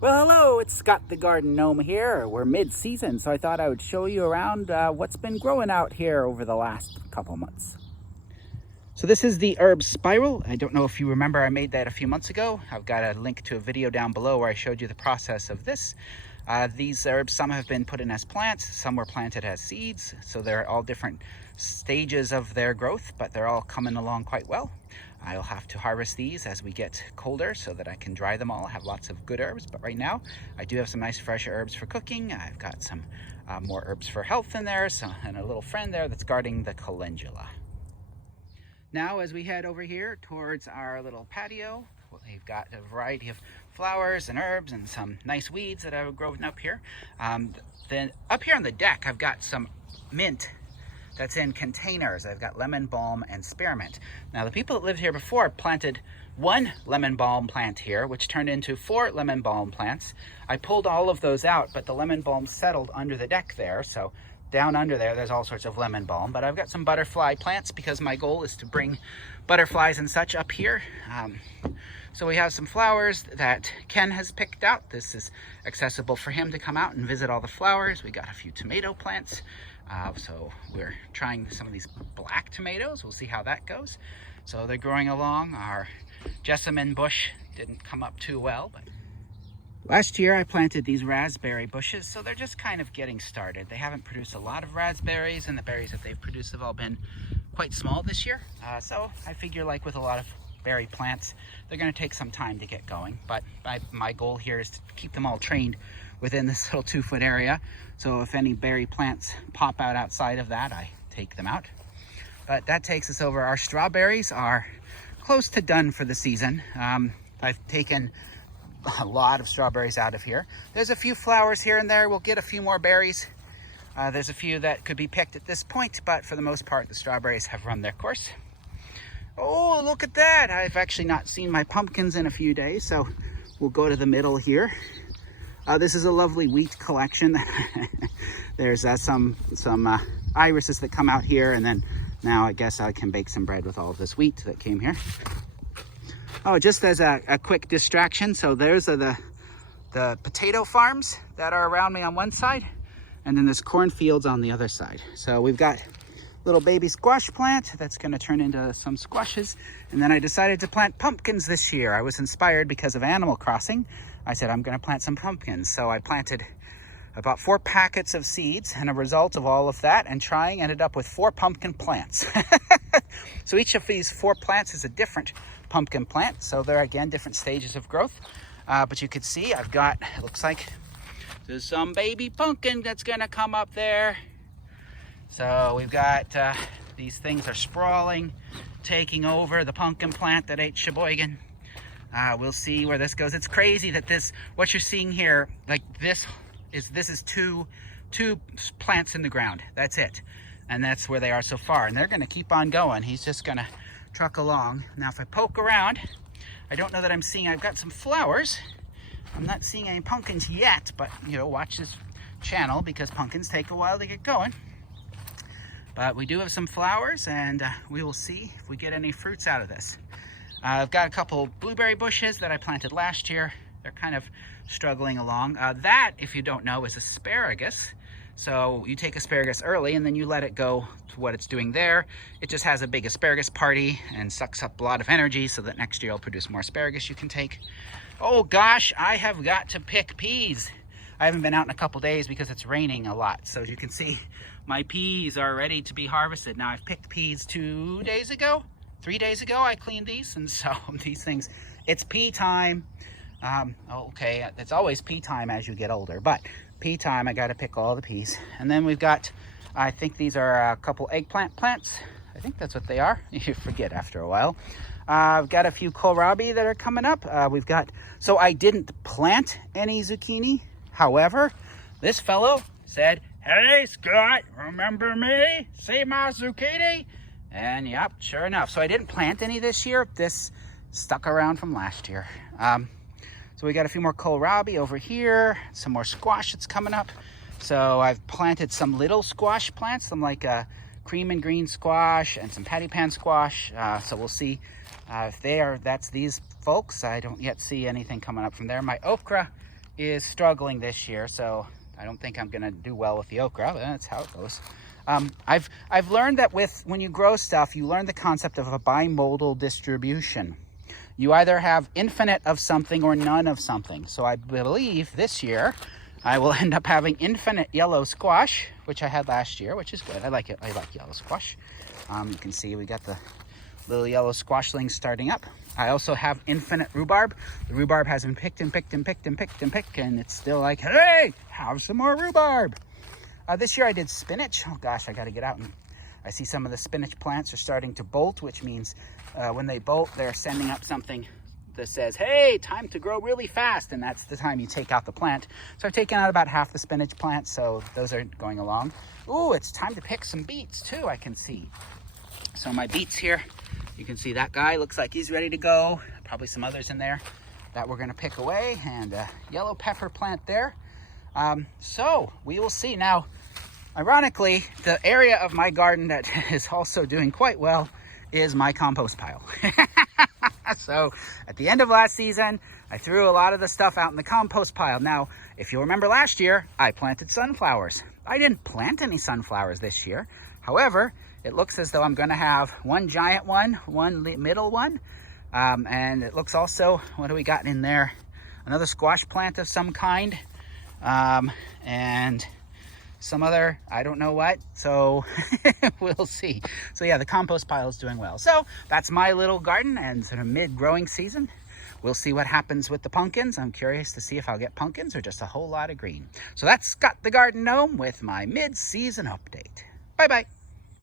Well, hello, it's Scott the Garden Gnome here. We're mid-season, so I thought I would show you around what's been growing out here over the last couple months. So this is the herb spiral. I don't know if you remember, I made that a few months ago. I've got a link to a video down below where I showed you the process of this. These herbs, some have been put in as plants, some were planted as seeds, so they're all different stages of their growth, but they're all coming along quite well. I'll have to harvest these as we get colder so that I can dry them all. I have lots of good herbs, but right now I do have some nice fresh herbs for cooking. I've got some more herbs for health in there, and a little friend there that's guarding the calendula. Now as we head over here towards our little patio, we've got a variety of flowers and herbs and some nice weeds that I've grown up here. Then up here on the deck, I've got some mint that's in containers. I've got lemon balm and spearmint. Now the people that lived here before planted one lemon balm plant here, which turned into 4 lemon balm plants. I pulled all of those out, but the lemon balm settled under the deck there. So down under there's all sorts of lemon balm, but I've got some butterfly plants because my goal is to bring butterflies and such up here. So we have some flowers that Ken has picked out. This is accessible for him to come out and visit all the flowers. We got a few tomato plants. So we're trying some of these black tomatoes. We'll see how that goes. So they're growing along. Our jessamine bush didn't come up too well, but last year I planted these raspberry bushes, so they're just kind of getting started. They haven't produced a lot of raspberries, and the berries that they've produced have all been quite small this year. So I figure, like with a lot of berry plants, they're going to take some time to get going, but my goal here is to keep them all trained within this little 2-foot area. So if any berry plants pop out outside of that, I take them out. But that takes us over. Our strawberries are close to done for the season. I've taken a lot of strawberries out of here. There's a few flowers here and there. We'll get a few more berries. There's a few that could be picked at this point, but for the most part, the strawberries have run their course. Oh, look at that. I've actually not seen my pumpkins in a few days, so we'll go to the middle here. This is a lovely wheat collection. There's some irises that come out here, and then now I guess I can bake some bread with all of this wheat that came here. Oh, just as a quick distraction, so there's the potato farms that are around me on one side, and then there's cornfields on the other side. So we've got little baby squash plant that's going to turn into some squashes. And then I decided to plant pumpkins this year. I was inspired because of Animal Crossing. I said, I'm going to plant some pumpkins. So I planted about 4 packets of seeds, and a result of all of that and trying ended up with 4 pumpkin plants. So each of these 4 plants is a different pumpkin plant. So they're, again, different stages of growth. But you can see I've got, it looks like there's some baby pumpkin that's going to come up there. So we've got, these things are sprawling, taking over the pumpkin plant that ate Sheboygan. We'll see where this goes. It's crazy that what you're seeing here, like this is two plants in the ground. That's it. And that's where they are so far. And they're going to keep on going. He's just going to truck along. Now, if I poke around, I don't know that I'm seeing, I've got some flowers. I'm not seeing any pumpkins yet, but, you know, watch this channel because pumpkins take a while to get going. But we do have some flowers, and we will see if we get any fruits out of this. I've got a couple blueberry bushes that I planted last year. They're kind of struggling along. That, if you don't know, is asparagus. So you take asparagus early and then you let it go to what it's doing there. It just has a big asparagus party and sucks up a lot of energy so that next year it'll produce more asparagus you can take. Oh gosh, I have got to pick peas. I haven't been out in a couple days because it's raining a lot. So as you can see, my peas are ready to be harvested. Now I've picked peas 2 days ago, 3 days ago I cleaned these, and so these things, it's pea time. Okay, it's always pea time as you get older, but pea time, I gotta pick all the peas. And then we've got, I think these are a couple eggplant plants. I think that's what they are. You forget after a while. I've got a few kohlrabi that are coming up. So I didn't plant any zucchini. However, this fellow said, "Hey, Scott, remember me? See my zucchini?" And yep, sure enough. So I didn't plant any this year. This stuck around from last year. So we got a few more kohlrabi over here, some more squash that's coming up. So I've planted some little squash plants, some like cream and green squash and some patty pan squash. So we'll see if that's these folks. I don't yet see anything coming up from there. My okra is struggling this year, so I don't think I'm gonna do well with the okra. That's how it goes. I've learned that when you grow stuff, you learn the concept of a bimodal distribution. You either have infinite of something or none of something. So I believe this year I will end up having infinite yellow squash, which I had last year, which is good. I like it. I like yellow squash. You can see we got the little yellow squashlings starting up. I also have infinite rhubarb. The rhubarb has been picked and picked and picked and picked and picked, and it's still like, hey, have some more rhubarb. This year I did spinach. Oh gosh, I got to get out, and I see some of the spinach plants are starting to bolt, which means when they bolt, they're sending up something that says, hey, time to grow really fast, and that's the time you take out the plant. So I've taken out about half the spinach plants, so those are going along. Ooh, it's time to pick some beets too, I can see. So my beets here, you can see that guy looks like he's ready to go. Probably some others in there that we're gonna pick away, and a yellow pepper plant there. So we will see. Now, ironically, the area of my garden that is also doing quite well is my compost pile. So at the end of last season, I threw a lot of the stuff out in the compost pile. Now, if you remember last year, I planted sunflowers. I didn't plant any sunflowers this year. However, it looks as though I'm gonna have one giant one, one middle one, and it looks also, what do we got in there? Another squash plant of some kind, and some other, I don't know what, so we'll see. So yeah, the compost pile is doing well. So that's my little garden and sort of mid-growing season. We'll see what happens with the pumpkins. I'm curious to see if I'll get pumpkins or just a whole lot of green. So that's Scott the Garden Gnome with my mid-season update. Bye-bye.